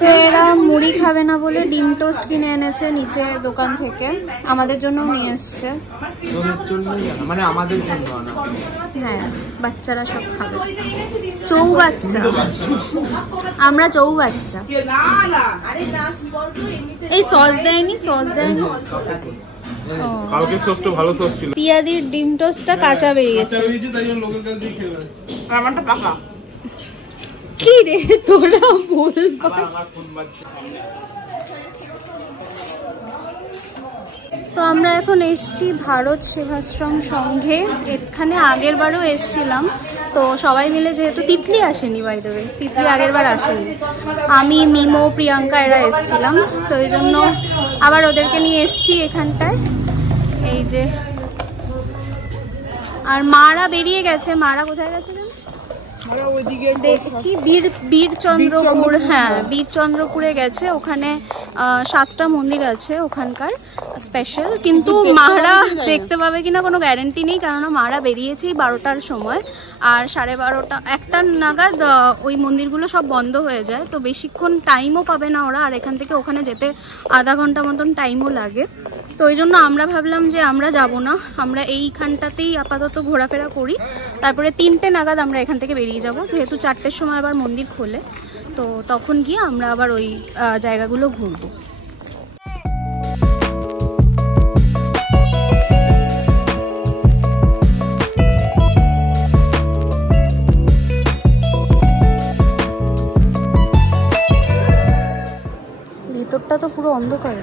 তো এরা মুড়ি খাবে না বলে ডিম টোস্ট কিনে এনেছে নিচে দোকান থেকে, আমাদের জন্য নিয়ে এসছে। মানে আমাদের জন্য না, হ্যাঁ বাচ্চারা সব খাবে। চৌবাচ্চা, আমরা চৌবাচ্চা। এই সস দেয়নি, সস দেয়নি। কালকে সসটা ভালো সস ছিল। পিয়াদির ডিম টোস্টটা কাঁচা বেরিয়েছে। আমারটা পাকা। কি রে তোরা বলবা। তো আমরা এখন এসছি ভারত সেবাশ্রম সংঘে। এখানে আগের বারও এসছিলাম, তো সবাই মিলে, যেহেতু তিতলি আসেনি, বাই দ্য ওয়ে তিতলি আগের বার আসেনি, আমি, মিমো, প্রিয়াঙ্কা এরা এসছিলাম, তো এই জন্য আবার ওদেরকে নিয়ে এসছি এখানটায়। এই যে, আর মারা বেরিয়ে গেছে। মারা কোথায় গেছে কি, বীরচন্দ্রপুর। হ্যাঁ বীরচন্দ্রপুরে গেছে, ওখানে 7টা মন্দির আছে ওখানকার স্পেশাল, কিন্তু মারা দেখতে পাবে কিনা কোনো গ্যারেন্টি নেই, কেননা মারা বেরিয়েছেই 12টার সময়, আর 12:30 1টা নাগাদ ওই মন্দিরগুলো সব বন্ধ হয়ে যায়, তো বেশিক্ষণ টাইমও পাবে না ওরা, আর এখান থেকে ওখানে যেতে আধা ঘন্টা মতন টাইমও লাগে। তো ওই জন্য আমরা ভাবলাম যে আমরা যাব না, আমরা এইখানটাতেই আপাতত ঘোরাফেরা করি, তারপরে 3টে নাগাদ আমরা এখান থেকে বেরিয়ে যাব, যেহেতু 4টের সময় আবার মন্দির খোলে, তো তখন গিয়ে আমরা আবার ওই জায়গাগুলো ঘুরবো। ভিতরটা তো পুরো অন্ধকার,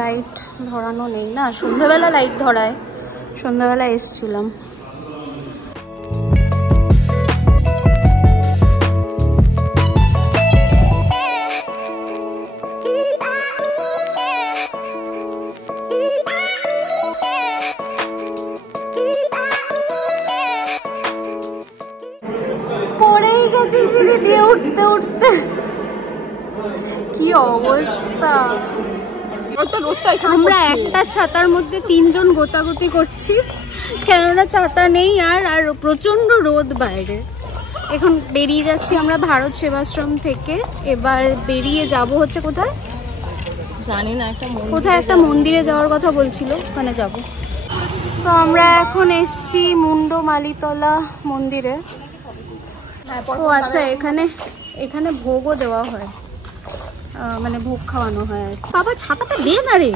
লাইট ধরানো নেই না, সন্ধ্যাবেলা লাইট ধরায়, সন্ধ্যাবেলা এসছিলাম। পড়েই গেছে সিঁড়ি দিয়ে উঠতে উঠতে, কি অবস্থা। আমরা একটা ছাতার মধ্যে 3 জন গোতাগুতি করছি, কেননা ছাতা নেই, আর প্রচন্ড রোদ বাইরে। এখন বেরিয়ে যাচ্ছি আমরা ভারত সেবাশ্রম থেকে, এবার বেরিয়ে যাব হচ্ছে কোথায় জানি না, কোথায় একটা মন্দিরে যাওয়ার কথা বলছিল, ওখানে যাব। তো আমরা এখন এসছি মুন্ডমালিতলা মন্দিরে। ও আচ্ছা, এখানে ভোগও দেওয়া হয়, মানে ভোগ খাওয়ানো হয়। বাবা ছাতাটা দে না রে,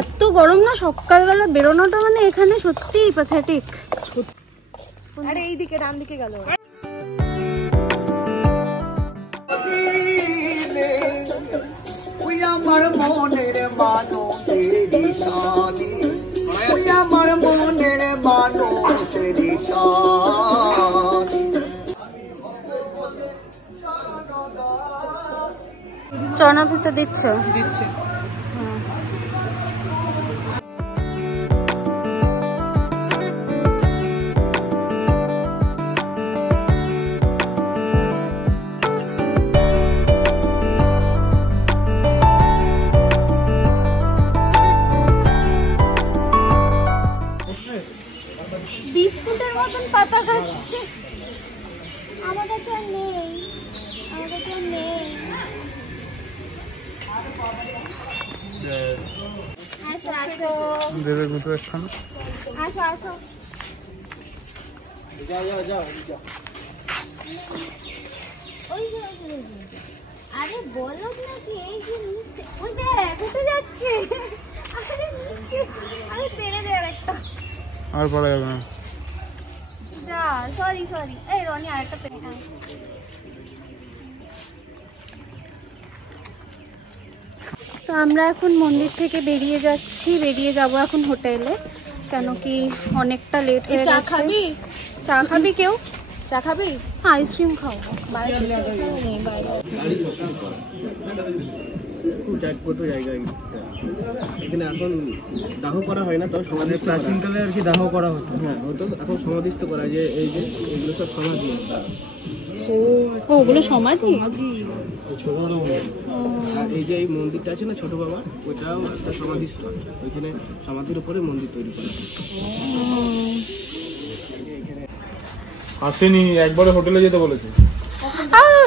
এত গরম না, সকালবেলা বেরোনোটা মানে এখানে সত্যি প্যাথেটিক। আরে এইদিকে ডান দিকে গেল। চনাপিতা দিচ্ছে। বিস্কুটের মতন পাতা খাচ্ছে। আমার কাছে আর নেই, আমার কাছে আর নেই। আসো আসো, দেবের মতো একখান। আসো আসো, যাও যাও যাও যাও। ওই যে আরে বলো নাকি, এই যে নিচে, ওই দেখ উঠে যাচ্ছে। আরে নিচে, আরে পেরে দে আরেকটা। আর পড়া যাবে না। যা, সরি সরি। এই রনি আরেকটা পেরে আয়। তো আমরা এখন মন্দির থেকে বেরিয়ে যাচ্ছি, বেরিয়ে যাব এখন হোটেলে, কেন কি অনেকটা লেট হয়ে গেছে। চা খাবি কেউ? চা খাবি? আইসক্রিম খাও। কত জায়গায় এখানে এখন দাহ করা হয় না, তবে সমাধিস্থ প্রাচীনকালে আর কি দাহ করা হতো। হ্যাঁ হতো, এখন সমাধিস্থ করা যে এই যে এগুলো সব সমাধি। ওগুলো সমাধি। আর এই যে এই মন্দিরটা আছে না ছোট বাবা, ওইটাও একটা সমাধিস্থল, ওইখানে সমাধির উপরে মন্দির তৈরি করা। আসেনি, একবারে হোটেলে যেতে বলেছে।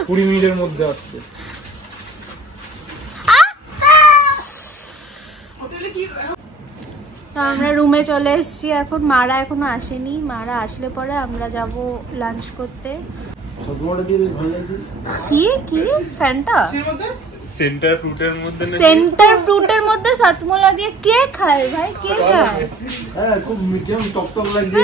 20 মিনিটের মধ্যে আসছে। তো আমরা রুমে চলে এসেছি এখন। মারা এখনো আসেনি, মারা আসলে পরে আমরা যাব লাঞ্চ করতে। কি কি ফ্যানটা সেন্টার ফ্রুটের মধ্যে সেন্টার ফ্রুটের মধ্যে সাতমোলা দিয়ে কে খায় ভাই? কে খায়? হ্যাঁ খুব মিডিয়াম টকটক লাগছে।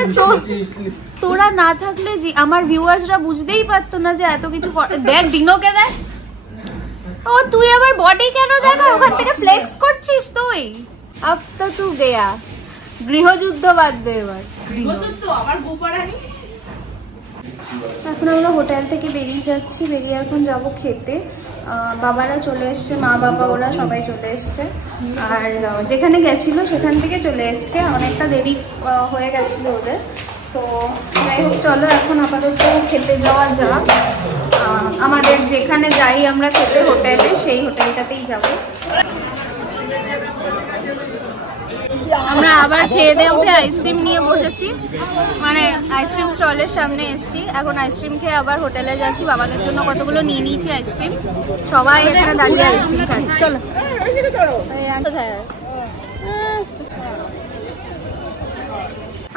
তোরা না থাকলে যে আমার ভিউয়ার্সরা বুঝতেই পারতো না যে এত কিছু দেখ। ডিনোকে দেখ, ও তুই আবার বডি কেন দেখা? ওখান থেকে ফ্লেক্স করছিস তুই। আব তো তুই গয়া গৃহযুদ্ধ বাদ দে এবার। গৃহযুদ্ধ আবার গোপারানি। এখন আমরা হোটেল থেকে বেরিয়ে যাচ্ছি, বেরিয়ে এখন যাব খেতে। বাবারা চলে এসছে, মা বাবা ওরা সবাই চলে এসছে। আর যেখানে গেছিল সেখান থেকে চলে এসছে, অনেকটা দেরি হয়ে গেছিল ওদের। তো যাই হোক চলো এখন আপাতত খেতে যাওয়া যাক। আমাদের যেখানে যাই আমরা খেতে হোটেলে, সেই হোটেলটাতেই যাব। আমরা আবার খেয়ে দিয়ে উঠে আইসক্রিম নিয়ে বসেছি, মানে আইসক্রিম স্টলের সামনে এসেছি। এখন আইসক্রিম খেয়ে আবার হোটেলে যাচ্ছি। বাবাদের জন্য কতগুলো নিয়ে নিয়েছি আইসক্রিম, সবাই এখানে দাঁড়িয়ে আইসক্রিম খাচ্ছি।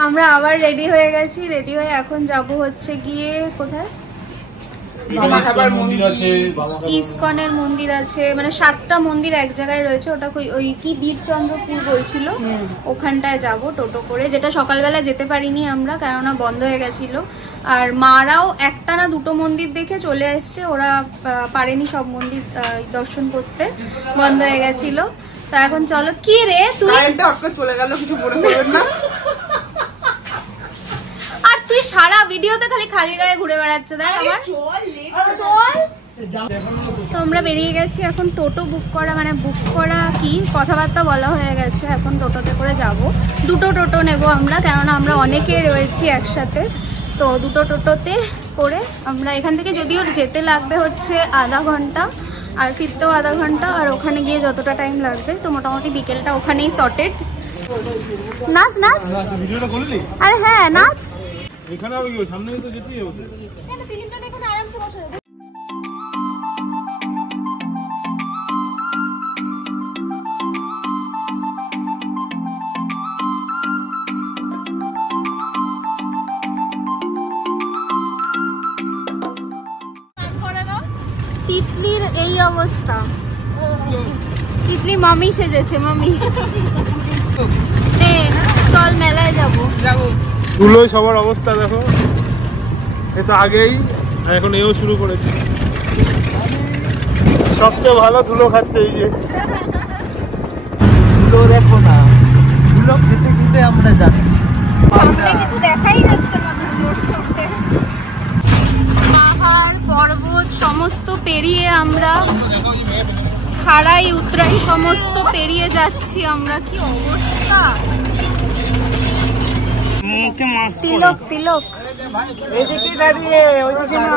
আমরা আবার রেডি হয়ে গেছি, রেডি হয়ে এখন যাব হচ্ছে গিয়ে কোথায় ইসকনের মন্দির আছে, মানে 7টা মন্দির এক জায়গায় রয়েছে। ওটা ওই কি বীরচন্দ্রপুর বলছিল, ওখানটায় যাব টোটো করে। যেটা সকালবেলা যেতে পারিনি আমরা, কেননা বন্ধ হয়ে গেছিল। আর মারাও একটা না দুটো মন্দির দেখে চলে এসছে, ওরা পারেনি সব মন্দির দর্শন করতে, বন্ধ হয়ে গেছিল। তা এখন চলো। কি রে তুই চলে গেল, কিছু মনে করবেন না। আর তুই সারা ভিডিওতে খালি গায়ে ঘুরে বেড়াচ্ছে। দেখ আমার চল। তো আমরা বেরিয়ে গেছি এখন। টোটো বুক করা, মানে বুক করা কি কথাবার্তা বলা হয়ে গেছে। এখন টোটোতে করে যাব। দুটো টোটো নেব আমরা, কেননা আমরা অনেকে রয়েছি একসাথে। তো দুটো টোটোতে করে আমরা এখান থেকে যদিও যেতে লাগবে হচ্ছে আধা ঘন্টা, আর ফিরতেও আধা ঘন্টা, আর ওখানে গিয়ে যতটা টাইম লাগবে। তো মোটামুটি বিকেলটা ওখানেই সর্টেড। নাচ নাচ, আরে হ্যাঁ নাচ। এখানে আমি সামনে তো যেতেই হবে। কেন তিনজন এখানে আরামসে বসে যাবে। তিতলির এই অবস্থা, তিতলি মামি সেজেছে। মামি চল মেলায় যাবো। তুলোয় সবার অবস্থা দেখো, এ তো আগেই, এখন এও শুরু করেছে। সবচেয়ে ভালো ধুলো খাচ্ছে এই যে। ধুলো দেখো না, ধুলো খেতে খেতে আমরা যাচ্ছি। কিছু দেখাই যাচ্ছে না। পাহাড় পর্বত সমস্ত পেরিয়ে আমরা, খাড়াই উতরাই সমস্ত পেরিয়ে যাচ্ছি আমরা। কি অবস্থা! তিলক তিলক এদিকে দাঁড়িয়ে ওইদিকে না।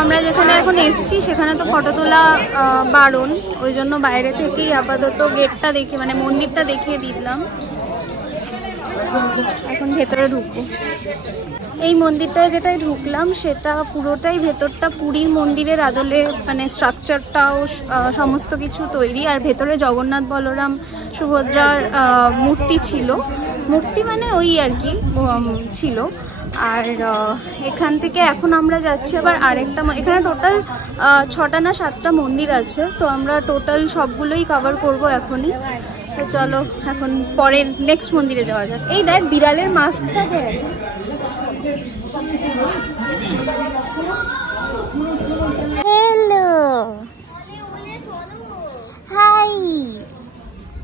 আমরা যেখানে এখন এসছি সেখানে তো ফটো তোলা বারণ, ওই জন্য বাইরে থেকেই আপাতত গেটটা দেখে, মানে মন্দিরটা দেখিয়ে দিলাম। এখন ভেতরে ঢুকবো। এই মন্দিরটায় যেটাই ঢুকলাম সেটা পুরোটাই ভেতরটা পুরীর মন্দিরের আদলে, মানে স্ট্রাকচারটাও সমস্ত কিছু তৈরি। আর ভেতরে জগন্নাথ বলরাম সুভদ্রার মূর্তি ছিল, মূর্তি মানে ওই আর কি ছিল। আর এখান থেকে এখন আমরা যাচ্ছি আবার আরেকটা, এখানে টোটাল 6টা না 7টা মন্দির আছে। তো আমরা টোটাল সবগুলোই কভার করব এখনই। তো চলো এখন পরের নেক্সট মন্দিরে যাওয়া যাক। এই দেখ বিড়ালের মাস্কটা দেখ। Hello, high.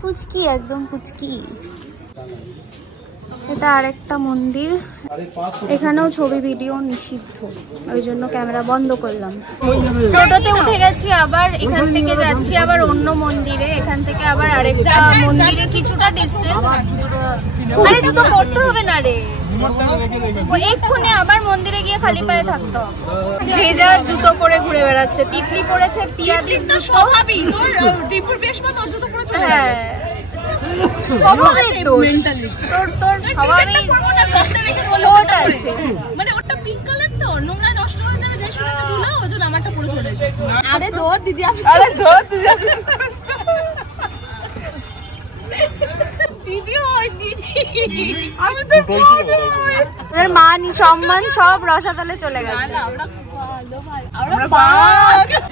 পুচকি, একদম পুচকি। এটা আরেকটা মন্দির, এখানেও ছবি ভিডিও নিষিদ্ধ, ওই জন্য ক্যামেরা বন্ধ করলাম। টোটোতে উঠে গেছি আবার, এখান থেকে যাচ্ছি আবার অন্য মন্দিরে, এখান থেকে আবার আরেকটা মন্দিরে কিছুটা ডিস্টেন্স। আরে জুতো পড়তে হবে না রে। ও এক্ষুনি আবার মন্দিরে গিয়ে খালি পায়ে থাকতো। যে যার জুতো পরে ঘুরে বেড়াচ্ছে। তিতলি পরেছে পিয়াদির জুতো। স্বভাবই তোর ডিভোর বেশ মত জুতো পরে চলে হ্যাঁ স্বভাবই তোর স্বভাবই লোট আছে। মানে ওটা পিঙ্ক কালার তো নোংরা নষ্ট হয়ে যাবে যে শুনেছে ধুলো ওজন আমারটা পরে চলে এসেছে। আরে ধর দিদি আপনি দিদি ওই দিদি আমি তো ওদের মান সম্মান সব রসাতলে চলে গেছে।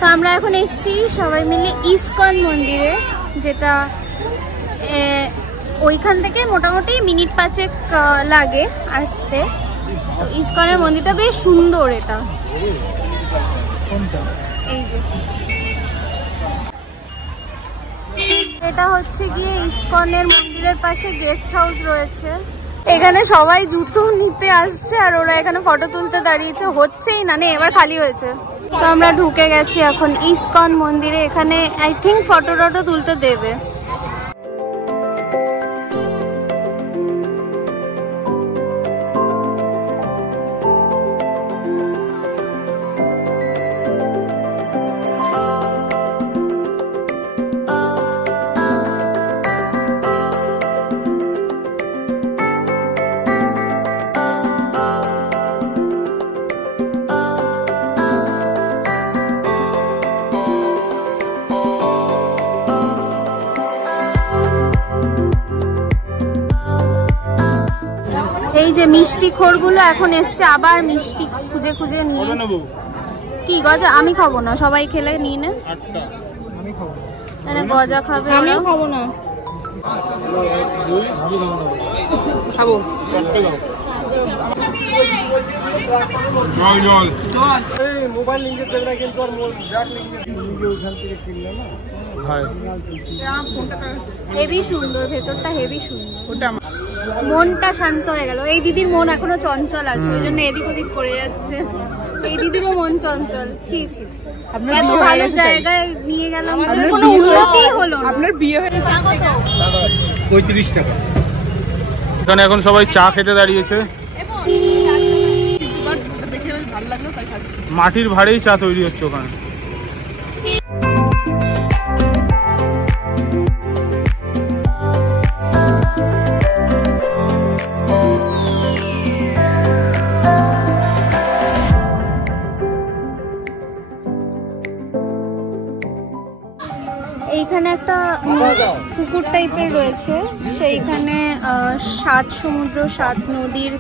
তো আমরা এখন এসেছি সবাই মিলে ইসকন মন্দিরে, যেটা ওইখান থেকে মোটামুটি মিনিট 5 লাগে আসতে। তো ইসকনের মন্দিরটা বেশ সুন্দর। এটা এই যে এটা হচ্ছে গিয়ে ইসকনের মন্দিরের পাশে গেস্ট হাউস রয়েছে। এখানে সবাই জুতো নিতে আসছে আর ওরা এখানে ফটো তুলতে দাঁড়িয়েছে। হচ্ছেই না, এবার খালি হয়েছে। তো আমরা ঢুকে গেছি এখন ইসকন মন্দিরে। এখানে আই থিঙ্ক ফটো টটো তুলতে দেবে। এই যে মিষ্টি খোরগুলো এখন এসছে আবার মিষ্টি খুঁজে খুঁজে নিয়ে। কি গজা? আমি খাবো না, সবাই খেলে নিয়ে নে। গজা খাবে? আমি খাবো না। খাবো হেভি সুন্দর, ভেতরটা হেভি সুন্দর। মনটা শান্ত হয়ে গেল। এই দিদির মন এখনো চঞ্চল আছে, ওই জন্য এদিক ওদিক করে যাচ্ছে। এই দিদিরও মন চঞ্চল। ছি ছি ছি, এত ভালো জায়গায় নিয়ে গেলাম, কোনো উন্নতি হলো না। আপনার বিয়ে হয়ে চা কত? 35 টাকা। এখানে এখন সবাই চা খেতে দাঁড়িয়েছে। দেখে ভালো লাগলো তাই খাচ্ছি। মাটির ভাড়েই চা তৈরি হচ্ছে ওখানে। এইখানে একটা পুকুর টাইপের রয়েছে, সেইখানে 7 সমুদ্র 7 নদীর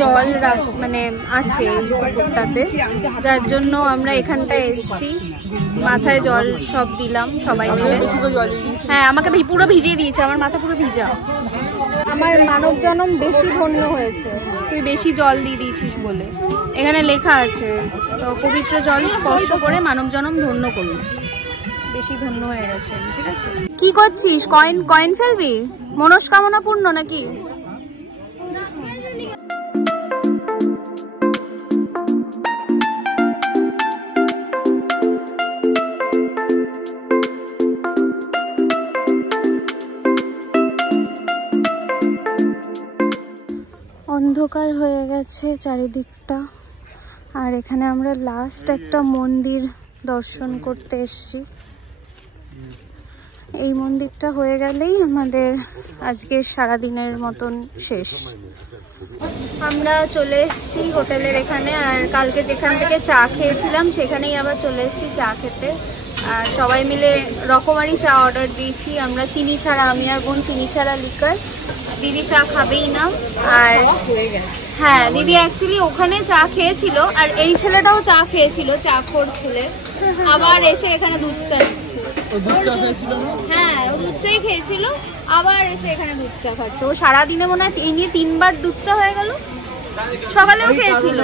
জল মানে আছে পুকুরটাতে, যার জন্য আমরা এখানটায় এসেছি। মাথায় জল সব দিলাম সবাই মিলে। হ্যাঁ, আমাকে পুরো ভিজিয়ে দিয়েছে, আমার মাথা পুরো ভিজা। আমার মানব জনম বেশি ধন্য হয়েছে, তুই বেশি জল দিয়ে দিয়েছিস বলে। এখানে লেখা আছে, তো পবিত্র জল স্পর্শ করে মানব জনম ধন্য করুন। বেশি ধন্য হয়ে গেছে। ঠিক আছে, কি করছিস? কয়েন ফেলবি? মনস্কামনা পূর্ণ নাকি? অন্ধকার হয়ে গেছে চারিদিকটা। আর এখানে আমরা লাস্ট একটা মন্দির দর্শন করতে এসেছি। এই মন্দিরটা হয়ে গেলেই আমাদের আজকের সারাদিনের মতন শেষ। আমরা চলে এসেছি হোটেলের এখানে, আর কালকে যেখান থেকে চা খেয়েছিলাম সেখানেই আবার চলে এসেছি চা খেতে। আর সবাই মিলে রকমারি চা অর্ডার দিয়েছি আমরা, চিনি ছাড়া। আমি আর বোন চিনি ছাড়া লিকার। দিদি চা খাবেই না। আর হ্যাঁ, দিদি অ্যাকচুয়ালি ওখানে চা খেয়েছিল, আর এই ছেলেটাও চা খেয়েছিল, চা খোর ছেলে। আবার এসে এখানে দুধ চা খাচ্ছে। হ্যাঁ, ও দুধ চাই খেয়েছিল, আবার এসে এখানে দুধ চা খাচ্ছে। ও সারাদিনে মনে হয় এই নিয়ে 3 বার দুধ চা হয়ে গেল। সকালেও খেয়েছিল।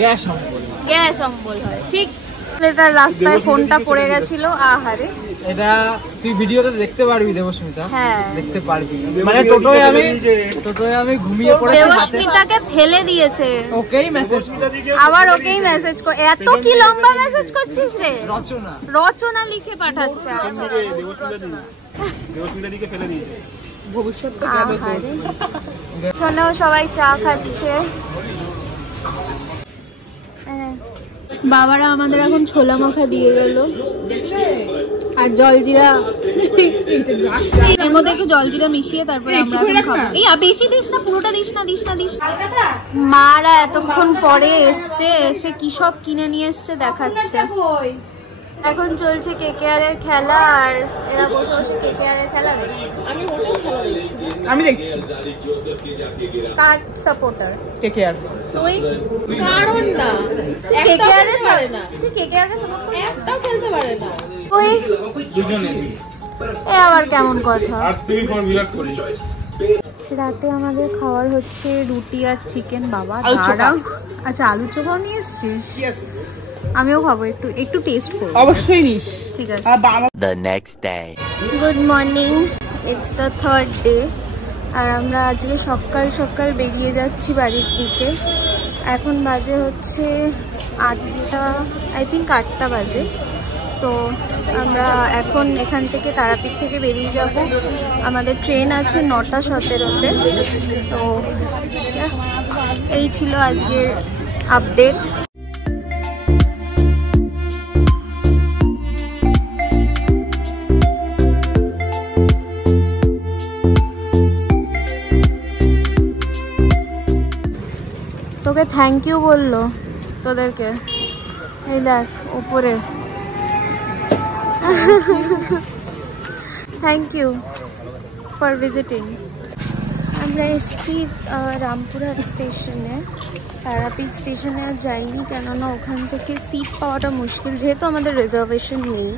গ্যাস অম্বল হয় ঠিক। ছেলেটার রাস্তায় ফোনটা পড়ে গেছিল। আহারে, এটা তুই ভিডিওতে দেখতে পারবি দেবস্মিতা। হ্যাঁ, দেখতে পারবি। মানে টোটোয় আমি ঘুমিয়ে পড়েছি, দেবস্মিতাকে ফেলে দিয়েছে। ওকেই মেসেজ, আবার ওকেই মেসেজ কর। এত কি লম্বা মেসেজ করছিস রে? রচনা লিখে পাঠাচ্ছে। দেবস্মিতা দিকে ফেলে দিয়েছে। ভবিষ্যৎ শোনাও সবাই চা খাচ্ছে। বাবারা আমাদের এখন ছোলা মাখা দিয়ে গেল আর জলজিরা, এর মধ্যে একটু জলজিরা মিশিয়ে তারপরে আমরা এখন খাবো। এই বেশি দিস না, পুরোটা দিস না, দিস না, দিস। মারা এতক্ষণ পরে এসছে, এসে কি সব কিনে নিয়ে এসছে দেখাচ্ছে। এখন চলছে কেকেআর এর খেলা আর এরা বসে বসে কেকেআর এর খেলা দেখছে। আমি দেখছি কার সাপোর্টার? কেকেআর। তুই কারণ না কেকেআর এর পারে না, তুই কেকেআর এর সাপোর্ট করিস? একটাও খেলতে পারে না। ওই এ আবার কেমন কথা? RCB for Virat Kohli. রাতে আমাদের খাওয়ার হচ্ছে রুটি আর চিকেন। বাবা আলু চোখা। দাঁড়া, আচ্ছা আলু চোখাও নিয়ে এসছিস? আমিও খাবো, একটু একটু টেস্ট করবো। অবশ্যই নিস। ঠিক আছে। The next day. Good morning, it's the third day. আর আমরা আজকে সকাল সকাল বেরিয়ে যাচ্ছি বাড়ির দিকে। এখন বাজে হচ্ছে 8টা, আই থিঙ্ক 8টা বাজে। তো আমরা এখন এখান থেকে তারাপীঠ থেকে বেরিয়ে যাব। আমাদের ট্রেন আছে 9টা 17-তে। তো এই ছিল আজকের আপডেট। তোকে থ্যাংক ইউ বললো তোদেরকে, এই দেখ উপরে। Thank you for visiting. আমরা এসেছি রামপুরহাট স্টেশনে। তারাপীঠ স্টেশনে আর যাইনি, কেননা ওখান থেকে সিট পাওয়াটা মুশকিল, যেহেতু আমাদের রিজার্ভেশন নেই।